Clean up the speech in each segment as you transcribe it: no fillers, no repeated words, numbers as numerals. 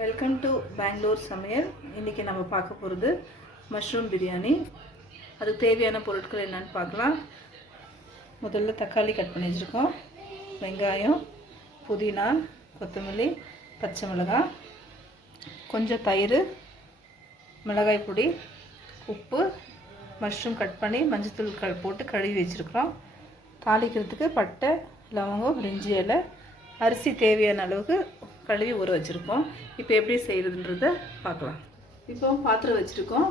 Welcome to Bangalore சமையல். இன்றைக்கி நம்ம பார்க்க போகிறது மஷ்ரூம் பிரியாணி. அதுக்கு தேவையான பொருட்கள் என்னென்னு பார்க்கலாம். முதல்ல தக்காளி கட் பண்ணி வச்சுருக்கோம், வெங்காயம், புதினா, கொத்தமல்லி, பச்சை மிளகாய், கொஞ்சம் தயிர், மிளகாய் பொடி, உப்பு, மஷ்ரூம் கட் பண்ணி மஞ்சத்தூள் போட்டு கழுவி வச்சுருக்கிறோம். தாளிக்கிறதுக்கு பட்டை, லவங்கம், பிரிஞ்சி இலை, அரிசி தேவையான அளவுக்கு கழுவி ஊற வச்சுருக்கோம். இப்போ எப்படி செய்கிறதுன்றத பார்க்கலாம். இப்போ பாத்திரம் வச்சுருக்கோம்.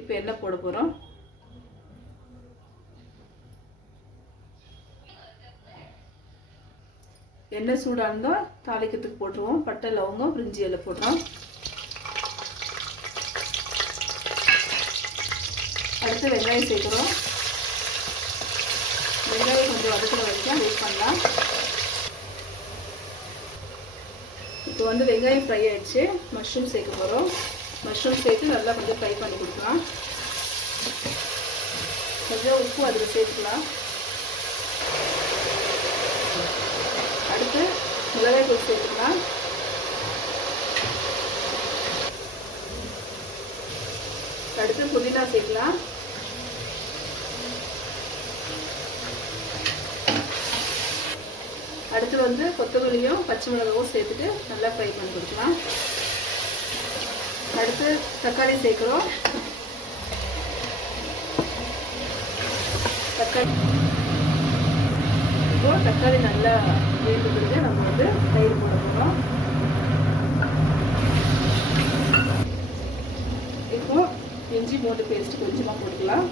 இப்போ எண்ணெய் போட போகிறோம். எண்ணெய் சூடாக இருந்தால் தாளிக்கிறதுக்கு போட்டுருவோம். பட்டை, லவங்கம், பிரிஞ்சி இலை போடுறோம். அடுத்து வெங்காயம் சேர்க்குறோம். வெங்காயம் கொஞ்சம் வதக்கிற வரைக்கும் வெயிட் பண்ணலாம். இப்போ வந்து வெங்காயம் ஃப்ரை ஆகிடுச்சு. மஷ்ரூம் சேர்க்க போகிறோம். மஷ்ரூம் சேர்த்து நல்லா கொஞ்சம் ஃப்ரை பண்ணி கொடுக்கலாம். கொஞ்சம் உப்பு அதில் சேர்த்துக்கலாம். அடுத்து மிளகாய் தூள் சேர்த்துக்கலாம். அடுத்து புதினா சேர்க்கலாம். அடுத்து வந்து கொத்தமல்லியும் பச்சை மிளகாவும் சேர்த்துட்டு நல்லா ஃப்ரை பண்ணி கொடுக்கலாம். அடுத்து தக்காளி சேர்க்குறோம். தக்காளி நல்லா வேண்டுறது நம்ம வந்து தயிர் போட போகிறோம். இப்போ இஞ்சி பூண்டு பேஸ்ட் கொஞ்சமாக போட்டுக்கலாம்.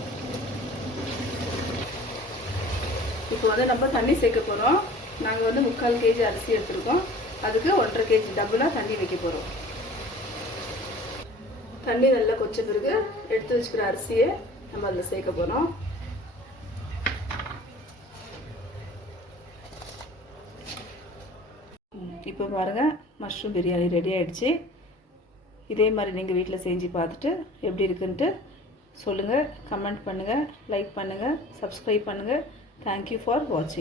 இப்போ வந்து நம்ம தண்ணி சேர்க்க போகிறோம். நாங்கள் வந்து 3/4 kg அரிசி எடுத்துருக்கோம். அதுக்கு 1.5 kg டபுளாக தண்ணி வைக்க போகிறோம். தண்ணி நல்லா கொச்ச பிறகு எடுத்து வச்சுக்கிற அரிசியை நம்ம அதில் சேர்க்க போகிறோம். இப்போ பாருங்கள், மஷ்ரூம் பிரியாணி ரெடி ஆகிடுச்சு. இதே மாதிரி நீங்கள் வீட்டில் செஞ்சு பார்த்துட்டு எப்படி இருக்குன்ட்டு சொல்லுங்கள், கமெண்ட் பண்ணுங்கள், லைக் பண்ணுங்கள், சப்ஸ்கிரைப் பண்ணுங்கள். தேங்க்யூ ஃபார் வாட்சிங்.